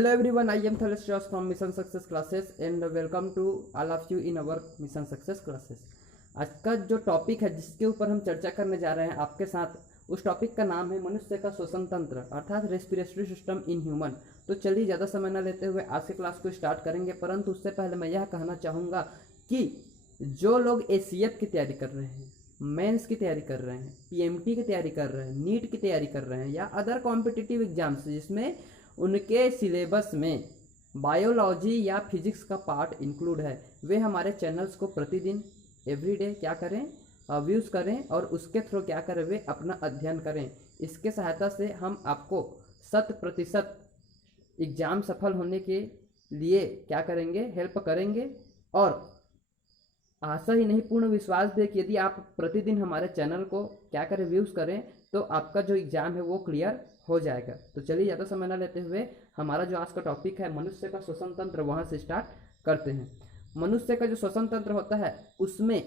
Hello everyone, I am Thalesios from Mission Success Classes and welcome to all of you in our Mission Success Classes। आज का जो topic है जिसके ऊपर हम चर्चा करने जा रहे हैं आपके साथ, उस टॉपिक का नाम है मनुष्य का श्वसन तंत्र अर्थात रेस्पिरेटरी सिस्टम इन ह्यूमन। तो चलिए ज़्यादा समय न लेते हुए आज के क्लास को स्टार्ट करेंगे, परंतु उससे पहले मैं यह कहना चाहूँगा कि जो लोग ACF की तैयारी कर रहे हैं, मेंस की तैयारी कर रहे हैं, PMT की तैयारी कर रहे हैं, नीट की तैयारी कर रहे हैं या अदर कॉम्पिटिटिव एग्जाम्स जिसमें उनके सिलेबस में बायोलॉजी या फिजिक्स का पार्ट इंक्लूड है, वे हमारे चैनल्स को प्रतिदिन एवरीडे क्या करें, व्यूज़ करें और उसके थ्रू क्या करें, वे अपना अध्ययन करें। इसके सहायता से हम आपको 100% एग्ज़ाम सफल होने के लिए क्या करेंगे, हेल्प करेंगे। और आशा ही नहीं, पूर्ण विश्वास भी है कि यदि आप प्रतिदिन हमारे चैनल को क्या करें, व्यूज़ करें, तो आपका जो एग्ज़ाम है वो क्लियर हो जाएगा। तो चलिए ज़्यादा समय न लेते हुए हमारा जो आज का टॉपिक है मनुष्य का श्वसन तंत्र, वहाँ से स्टार्ट करते हैं। मनुष्य का जो श्वसन तंत्र होता है उसमें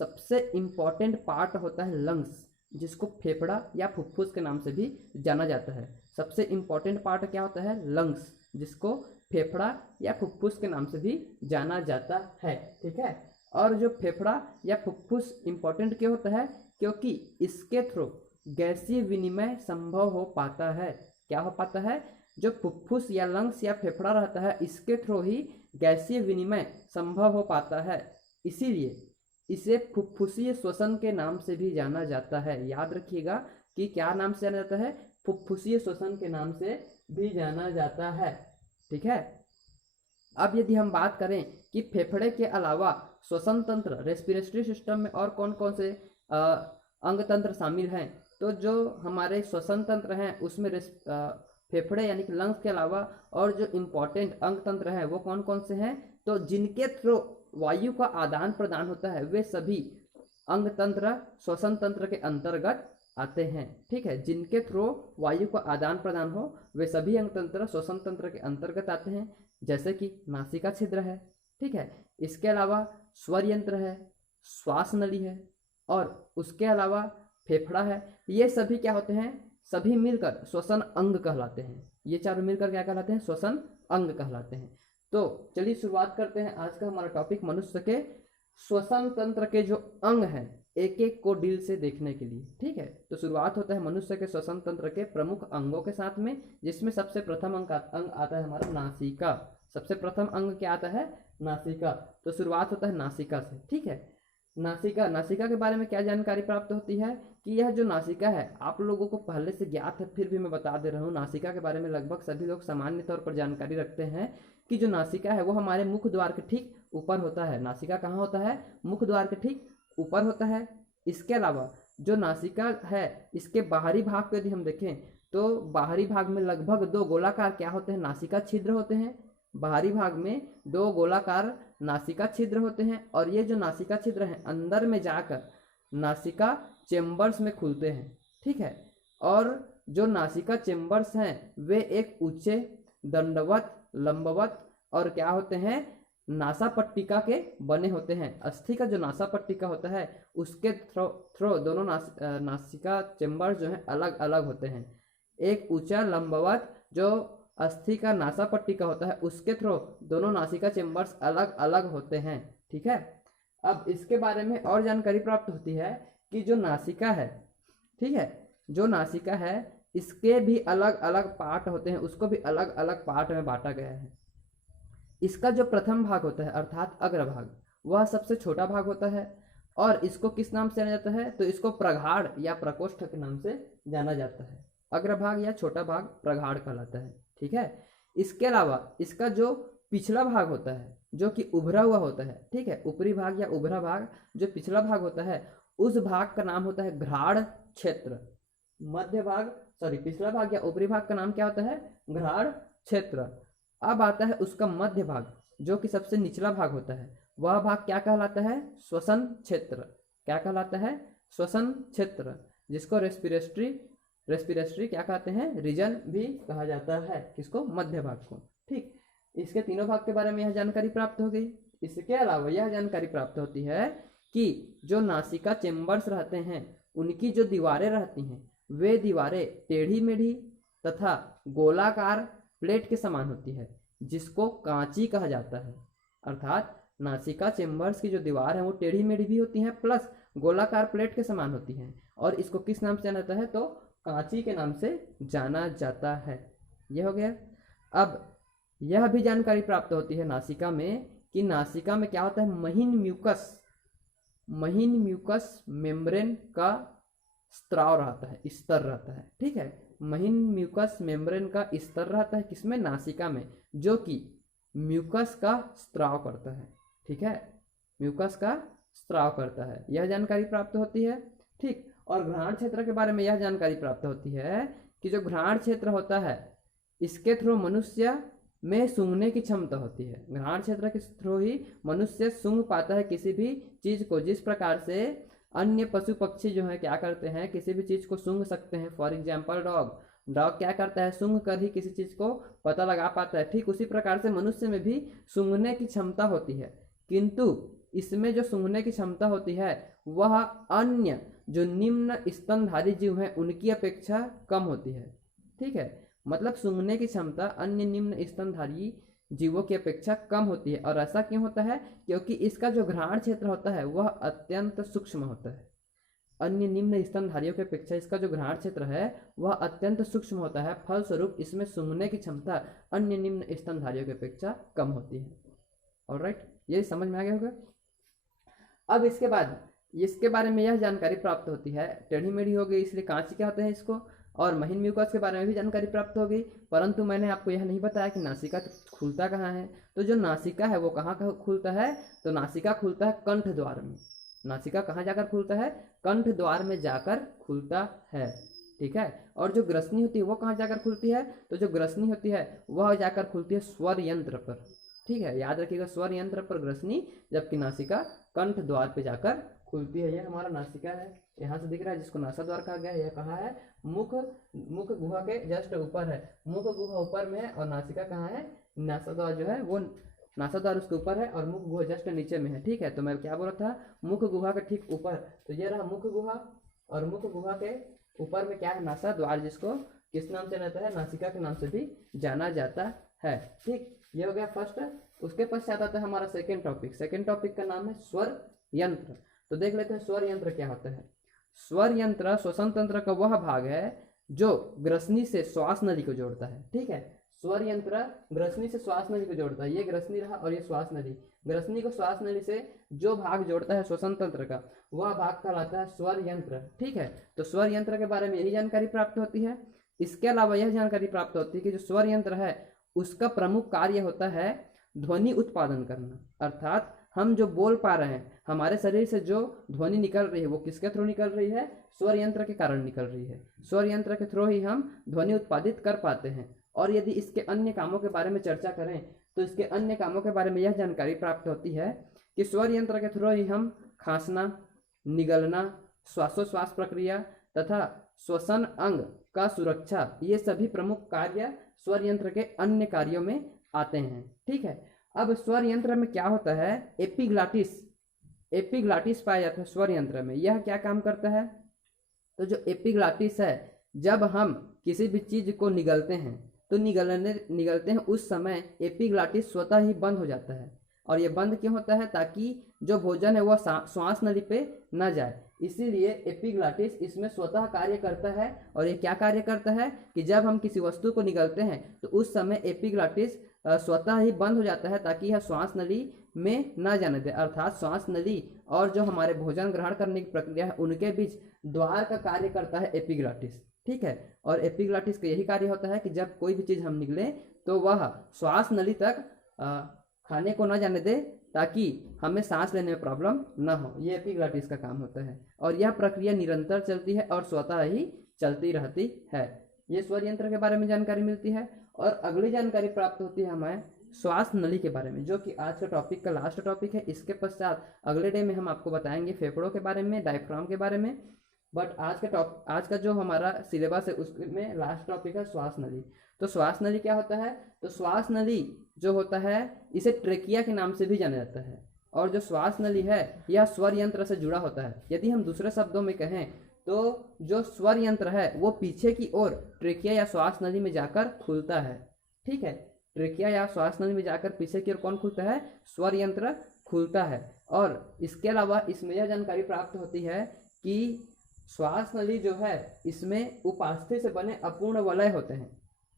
सबसे इम्पॉर्टेंट पार्ट होता है लंग्स, जिसको फेफड़ा या फुफ्फुस के नाम से भी जाना जाता है। सबसे इम्पॉर्टेंट पार्ट क्या होता है? लंग्स, जिसको फेफड़ा या फुफ्फुस के नाम से भी जाना जाता है। ठीक है। और जो फेफड़ा या फुफ्फुस इम्पॉर्टेंट क्यों होता है? क्योंकि इसके थ्रू गैसीय विनिमय संभव हो पाता है। क्या हो पाता है? जो फुफ्फुस या लंग्स या फेफड़ा रहता है, इसके थ्रू ही गैसीय विनिमय संभव हो पाता है। इसीलिए इसे फुफ्फुसीय श्वसन के नाम से भी जाना जाता है। याद रखिएगा कि क्या नाम से जाना जाता है? फुफ्फुसीय श्वसन के नाम से भी जाना जाता है। ठीक है। अब यदि हम बात करें कि फेफड़े के अलावा श्वसन तंत्र रेस्पिरेटरी सिस्टम में और कौन कौन से अंग तंत्र शामिल हैं, तो जो हमारे श्वसन तंत्र हैं उसमें फेफड़े यानी कि लंग्स के अलावा और जो इम्पोर्टेंट अंग तंत्र हैं वो कौन कौन से हैं, तो जिनके थ्रू वायु का आदान प्रदान होता है वे सभी अंग तंत्र श्वसन तंत्र के अंतर्गत आते हैं। ठीक है। जिनके थ्रू वायु का आदान प्रदान हो वे सभी अंग तंत्र श्वसन तंत्र के अंतर्गत आते हैं, जैसे कि नासिका छिद्र है। ठीक है। इसके अलावा स्वर यंत्र है, श्वास नली है और उसके अलावा फेफड़ा है। ये सभी क्या होते हैं? सभी मिलकर श्वसन अंग कहलाते हैं। ये चारों मिलकर क्या कहलाते हैं? श्वसन अंग कहलाते हैं। तो चलिए शुरुआत करते हैं आज का हमारा टॉपिक मनुष्य के श्वसन तंत्र के जो अंग हैं एक एक को डील से देखने के लिए। ठीक है। तो शुरुआत होता है मनुष्य के श्वसन तंत्र के प्रमुख अंगों के साथ में, जिसमें सबसे प्रथम अंग आता है हमारा नासिका। सबसे प्रथम अंग क्या आता है? नासिका। तो शुरुआत होता है नासिका से। ठीक है। नासिका के बारे में क्या जानकारी प्राप्त होती है कि यह जो नासिका है आप लोगों को पहले से ज्ञात है, फिर भी मैं बता दे रहा हूँ। नासिका के बारे में लगभग सभी लोग सामान्य तौर पर जानकारी रखते हैं कि जो नासिका है वो हमारे मुख द्वार के ठीक ऊपर होता है। नासिका कहाँ होता है? मुख द्वार के ठीक ऊपर होता है। इसके अलावा जो नासिका है इसके बाहरी भाग को यदि हम देखें तो बाहरी भाग में लगभग 2 गोलाकार क्या होते हैं? नासिका छिद्र होते हैं। बाहरी भाग में 2 गोलाकार नासिका छिद्र होते हैं और ये जो नासिका छिद्र हैं अंदर में जाकर नासिका चेम्बर्स में खुलते हैं। ठीक है। और जो नासिका चेम्बर्स हैं वे एक ऊंचे दंडवत, लंबवत और क्या होते हैं? नासा पट्टिका के बने होते हैं। अस्थि का जो नासा पट्टिका होता है उसके थ्रो दोनों नासिका चेम्बर्स जो हैं अलग अलग होते हैं। एक ऊंचा लंबवत जो अस्थि का नासा पट्टिका होता है उसके थ्रू दोनों नासिका चेम्बर्स अलग अलग होते हैं। ठीक है। अब इसके बारे में और जानकारी प्राप्त होती है कि जो नासिका है, ठीक है, जो नासिका है इसके भी अलग अलग पार्ट होते हैं, उसको भी अलग अलग पार्ट में बांटा गया है। इसका जो प्रथम भाग होता है अर्थात अग्रभाग, वह सबसे छोटा भाग होता है और इसको किस नाम से जाना जाता है? तो इसको प्रगाढ़ या प्रकोष्ठ के नाम से जाना जाता है। अग्रभाग या छोटा भाग प्रगाढ़ कहलाता है। ठीक है। इसके अलावा इसका जो पिछला भाग होता है जो कि उभरा हुआ होता है, ठीक है, ऊपरी भाग या उभरा भाग, जो पिछला भाग होता है उस भाग का नाम होता है घ्राण क्षेत्र। पिछला भाग या ऊपरी भाग का नाम क्या होता है? घ्राण क्षेत्र। अब आता है उसका मध्य भाग जो कि सबसे निचला भाग होता है, वह भाग क्या कहलाता है? श्वसन क्षेत्र। क्या कहलाता है? श्वसन क्षेत्र, जिसको रेस्पिरेटरी क्या कहते हैं? रीजन भी कहा जाता है। किसको? मध्य भाग को। ठीक। इसके तीनों भाग के बारे में यह जानकारी प्राप्त हो गई। इसके अलावा यह जानकारी प्राप्त होती है कि जो नासिका चेम्बर्स रहते हैं उनकी जो दीवारें रहती हैं वे दीवारें टेढ़ी मेढ़ी तथा गोलाकार प्लेट के समान होती है, जिसको कांची कहा जाता है। अर्थात नासिका चेम्बर्स की जो दीवार है वो टेढ़ी मेढ़ी भी होती हैं, प्लस गोलाकार प्लेट के समान होती हैं, और इसको किस नाम से जाना जाता है, तो कांची के नाम से जाना जाता है। यह हो गया। अब यह भी जानकारी प्राप्त होती है नासिका में कि नासिका में क्या होता है, महीन म्यूकस मेम्ब्रेन का स्त्राव रहता है, स्तर रहता है। ठीक है, महीन म्यूकस मेम्ब्रेन का स्तर रहता है किसमें, नासिका में, जो कि म्यूकस का स्त्राव करता है। ठीक है, म्यूकस का स्त्राव करता है, यह जानकारी प्राप्त होती है। ठीक, और घ्राण क्षेत्र के बारे में यह जानकारी प्राप्त होती है कि जो घ्राण क्षेत्र होता है इसके थ्रू मनुष्य में सूंघने की क्षमता होती है। घ्राण क्षेत्र के थ्रू ही मनुष्य सूंघ पाता है किसी भी चीज को, जिस प्रकार से अन्य पशु पक्षी जो है क्या करते हैं, किसी भी चीज को सूंघ सकते हैं। फॉर एग्जाम्पल डॉग क्या करता है, सूंघ कर ही किसी चीज को पता लगा पाता है। ठीक उसी प्रकार से मनुष्य में भी सूंघने की क्षमता होती है, किंतु इसमें जो सूंघने की क्षमता होती है वह अन्य जो निम्न स्तनधारी जीव हैं उनकी अपेक्षा कम होती है। ठीक है, मतलब सूंघने की क्षमता अन्य निम्न स्तनधारी जीवों की अपेक्षा कम होती है। और ऐसा क्यों होता है, क्योंकि इसका जो घ्राण क्षेत्र होता है वह अत्यंत सूक्ष्म होता है। अन्य निम्न स्तनधारियों की अपेक्षा इसका जो घ्राण क्षेत्र है वह अत्यंत सूक्ष्म होता है, फलस्वरूप इसमें सूंघने की क्षमता अन्य निम्न स्तनधारियों की अपेक्षा कम होती है। ऑलराइट, ये समझ में आ गया होगा। अब इसके बाद इसके बारे में यह जानकारी प्राप्त होती है, टेढ़ी मेढ़ी हो गई इसलिए कांच क्या होते हैं इसको, और महीन म्यूकस के बारे में भी जानकारी प्राप्त हो गई। परंतु मैंने आपको यह नहीं बताया कि नासिका खुलता कहाँ है। तो जो नासिका है वो कहाँ खुलता है, तो नासिका खुलता है कंठ द्वार में। नासिका कहाँ जाकर खुलता है, कंठ द्वार में जाकर खुलता है। ठीक है, और जो ग्रसनी होती है वो कहाँ जाकर खुलती है, तो जो ग्रसनी होती है वह जाकर खुलती है स्वर यंत्र पर। ठीक है, याद रखिएगा, स्वर यंत्र पर ग्रसनी, जबकि नासिका कंठ द्वार पे जाकर खुलती है। यह हमारा नासिका है, यहाँ से दिख रहा है, जिसको नासा द्वार कहा गया है। यह कहाँ है, मुख गुहा के जस्ट ऊपर है। मुख गुहा ऊपर में है और नासिका कहाँ है, नासा द्वार जो है वो नासा द्वार उसके ऊपर है और मुख गुहा जस्ट नीचे में है। ठीक है, तो मैं क्या बोल रहा था, मुख गुहा के ठीक ऊपर, तो ये रहा मुख गुहा, और मुख गुहा के ऊपर में क्या है, नासा द्वार, जिसको किस नाम से रहता है, नासिका के नाम से भी जाना जाता है। ठीक, ये हो गया फर्स्ट। उसके पश्चात आता है हमारा सेकेंड टॉपिक। सेकेंड टॉपिक का नाम है स्वर यंत्र। तो देख लेते हैं स्वर यंत्र क्या होता है। स्वर यंत्र श्वसन तंत्र का वह भाग है जो ग्रसनी से श्वास नली को जोड़ता है। ठीक है, स्वर यंत्र ग्रसनी से श्वास नली को जोड़ता है। ये ग्रसनी रहा और ये श्वास नली। ग्रसनी को श्वास नली से जो भाग जोड़ता है श्वसन तंत्र का, वह भाग कहलाता है स्वर यंत्र। ठीक है, तो स्वर यंत्र के बारे में यही जानकारी प्राप्त होती है। इसके अलावा यह जानकारी प्राप्त होती है कि जो स्वर यंत्र है उसका प्रमुख कार्य होता है ध्वनि उत्पादन करना। अर्थात हम जो बोल पा रहे हैं, हमारे शरीर से जो ध्वनि निकल रही है वो किसके थ्रू निकल रही है, स्वर यंत्र के कारण निकल रही है। स्वर यंत्र के थ्रू ही हम ध्वनि उत्पादित कर पाते हैं। और यदि इसके अन्य कामों के बारे में चर्चा करें तो इसके अन्य कामों के बारे में यह जानकारी प्राप्त होती है कि स्वर यंत्र के थ्रू ही हम खांसना, निगलना, श्वासोश्वास प्रक्रिया तथा श्वसन अंग का सुरक्षा, ये सभी प्रमुख कार्य स्वर यंत्र के अन्य कार्यों में आते हैं। ठीक है, अब स्वर यंत्र में क्या होता है, एपिग्लाटिस पाया जाता है स्वर यंत्र में। यह क्या काम करता है, तो जो एपिग्लाटिस है, जब हम किसी भी चीज को निगलते हैं तो निगलते हैं उस समय एपिग्लाटिस स्वतः ही बंद हो जाता है। और ये बंद क्यों होता है, ताकि जो भोजन है वह श्वास नली पे न जाए, इसीलिए एपिग्लाटिस इसमें स्वतः कार्य करता है। और ये क्या कार्य करता है कि जब हम किसी वस्तु को निगलते हैं तो उस समय एपिग्लाटिस स्वतः ही बंद हो जाता है, ताकि यह श्वास नली में न जाने दे। अर्थात श्वास नली और जो हमारे भोजन ग्रहण करने की प्रक्रिया है उनके बीच द्वार का कार्य करता है एपिग्लाटिस। ठीक है, और एपिग्लाटिस का यही कार्य होता है कि जब कोई भी चीज़ हम निगलें तो वह श्वास नली तक खाने को न जाने दे, ताकि हमें सांस लेने में प्रॉब्लम न हो। ये एपिग्लाटिस का काम होता है और यह प्रक्रिया निरंतर चलती है और स्वतः ही चलती रहती है। ये स्वर यंत्र के बारे में जानकारी मिलती है। और अगली जानकारी प्राप्त होती है हमें श्वास नली के बारे में, जो कि आज का टॉपिक का लास्ट टॉपिक है। इसके पश्चात अगले डे में हम आपको बताएंगे फेफड़ों के बारे में, डायफ्राम के बारे में। बट आज का जो हमारा सिलेबस है उसमें लास्ट टॉपिक है श्वास नली। तो श्वास नली क्या होता है, तो श्वास नली जो होता है इसे ट्रेकिया के नाम से भी जाना जाता है। और जो श्वास नली है यह स्वर यंत्र से जुड़ा होता है। यदि हम दूसरे शब्दों में कहें तो जो स्वर यंत्र है वो पीछे की ओर ट्रेकिया या श्वास नली में जाकर खुलता है। ठीक है। ट्रेकिया या श्वास नली में जाकर पीछे की ओर कौन खुलता है? स्वर यंत्र खुलता है। और इसके अलावा इसमें यह जानकारी प्राप्त होती है कि श्वास नली जो है इसमें उपास्थि से बने अपूर्ण वलय होते हैं।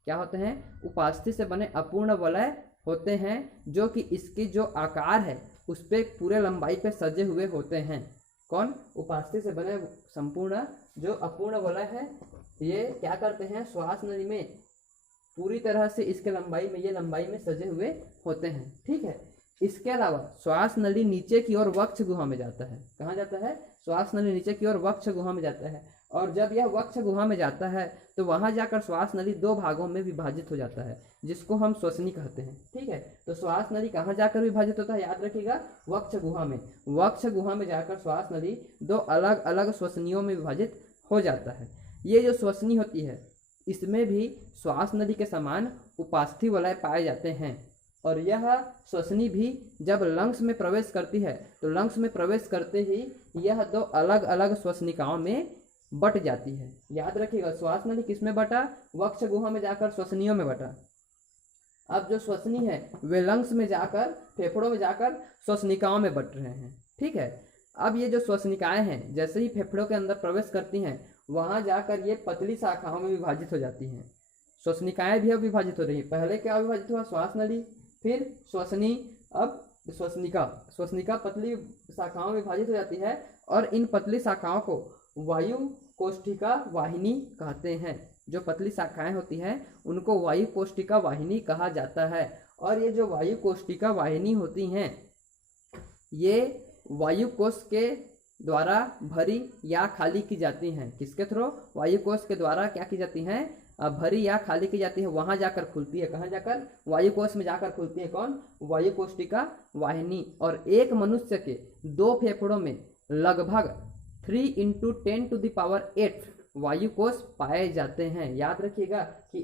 क्या होते हैं? उपास्थि से बने अपूर्ण वलय होते हैं, जो कि इसकी जो आकार है उस पर पूरे लंबाई पे सजे हुए होते हैं। कौन? उपास्थि से बने संपूर्ण जो अपूर्ण वलय है, ये क्या करते हैं? श्वास नली में पूरी तरह से इसके लंबाई में, ये लंबाई में सजे हुए होते हैं। ठीक है। इसके अलावा श्वास नली नीचे की ओर वक्ष गुहा में जाता है। कहाँ जाता है? श्वास नली नीचे की ओर वक्ष गुहा में जाता है। और जब यह वक्ष गुहा में जाता है तो वहां जाकर श्वास नली दो भागों में विभाजित हो जाता है, जिसको हम श्वसनी कहते हैं। ठीक है। तो श्वास नली कहाँ जाकर विभाजित होता है? याद रखिएगा, वक्ष गुहा में। वक्ष गुहा में जाकर श्वास नली दो अलग अलग श्वसनियों में विभाजित हो जाता है। ये जो श्वसनी होती है इसमें भी श्वास नली के समान उपास्थि वलय पाए जाते हैं। और यह श्वसनी भी जब लंग्स में प्रवेश करती है तो लंग्स में प्रवेश करते ही यह दो अलग अलग श्वसनिकाओं में बट जाती है। याद रखिएगा, श्वास नली किस में बटा? वक्ष गुहा में जाकर श्वसनियों में बटा। अब जो श्वसनी है वे लंग्स में जाकर, फेफड़ों में जाकर श्वसनिकाओं में बट रहे हैं। ठीक है। अब ये जो श्वसनिकाएं हैं जैसे ही फेफड़ों के अंदर प्रवेश करती हैं वहां जाकर ये पतली शाखाओं में विभाजित हो जाती हैं। श्वसनिकाएं भी अब विभाजित हो रही है। पहले क्या विभाजित हुआ? श्वास नली, फिर श्वसनी, अब श्वसनिका। श्वसनिका पतली शाखाओं में विभाजित हो जाती है और इन पतली शाखाओं को वायु कोष्ठिका वाहिनी कहते हैं। जो पतली शाखाएं होती हैं उनको वायु कोष्ठिका वाहिनी कहा जाता है। और ये जो वायु कोष्ठिका वाहिनी होती हैं ये वायु कोष के द्वारा भरी या खाली की जाती हैं। किसके थ्रू? वायु कोष के द्वारा क्या की जाती हैं? भरी या खाली की जाती है। वहां जाकर खुलती है। कहाँ जाकर? वायु कोष में जाकर खुलती है। कौन? वायु कोष्ठिका वाहिनी। और एक मनुष्य के दो फेफड़ों में लगभग 3 × 10⁸ वायु कोष पाए जाते हैं। याद रखिएगा कि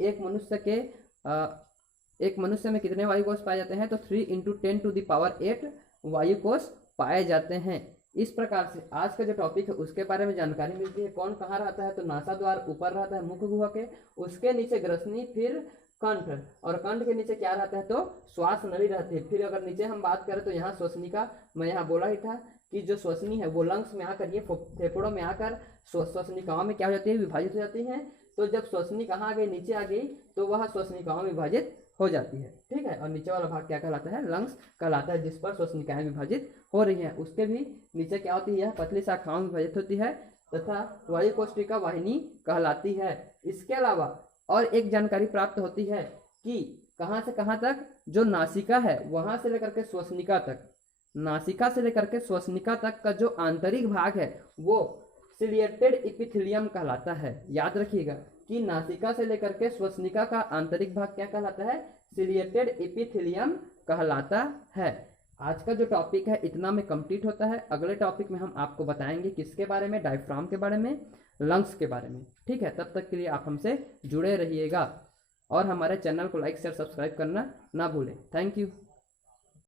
एक मनुष्य में कितने वायु कोष पाए जाते हैं? तो 3 × 10⁸ वायु कोष पाए जाते हैं। इस प्रकार से आज का जो टॉपिक है उसके बारे में जानकारी मिलती है। कौन कहाँ रहता है? तो नासाद्वार ऊपर रहता है मुख गुहा के, उसके नीचे ग्रसनी, फिर कंठ, और कंठ के नीचे क्या रहता है? तो श्वास नली रहती है। फिर अगर नीचे हम बात करें तो यहाँ श्वसनिका, मैं यहाँ बोला ही था कि जो श्वसनी है वो लंग्स में आकर, ये फेफड़ों में आकर श्वसनिकाओं में क्या हो जाती है? विभाजित हो जाती है। तो जब श्वसनी कहाँ आ गई? नीचे आ गई, तो वह श्वसनिकाओं में विभाजित हो जाती है। ठीक है। और नीचे वाला भाग क्या कहलाता है? लंग्स कहलाता है, जिस पर श्वसनिकाएं विभाजित हो रही हैं। उसके भी नीचे क्या होती है? पतली शाखाओं में विभाजित होती है तथा वायु कोष्ठिका वाहिनी कहलाती है। इसके अलावा और एक जानकारी प्राप्त होती है कि कहाँ से कहाँ तक? जो नासिका है वहां से लेकर के श्वसनिका तक, नासिका से लेकर के श्वसनिका तक का जो आंतरिक भाग है वो सिलिएटेड एपिथेलियम कहलाता है। याद रखिएगा कि नासिका से लेकर के श्वसनिका का आंतरिक भाग क्या कहलाता है? सिलिएटेड एपिथेलियम कहलाता है। आज का जो टॉपिक है इतना में कंप्लीट होता है। अगले टॉपिक में हम आपको बताएंगे किसके बारे में? डायफ्राम के बारे में, लंग्स के बारे में। ठीक है। तब तक के लिए आप हमसे जुड़े रहिएगा और हमारे चैनल को लाइक शेयर सब्सक्राइब करना ना भूलें। Thank you.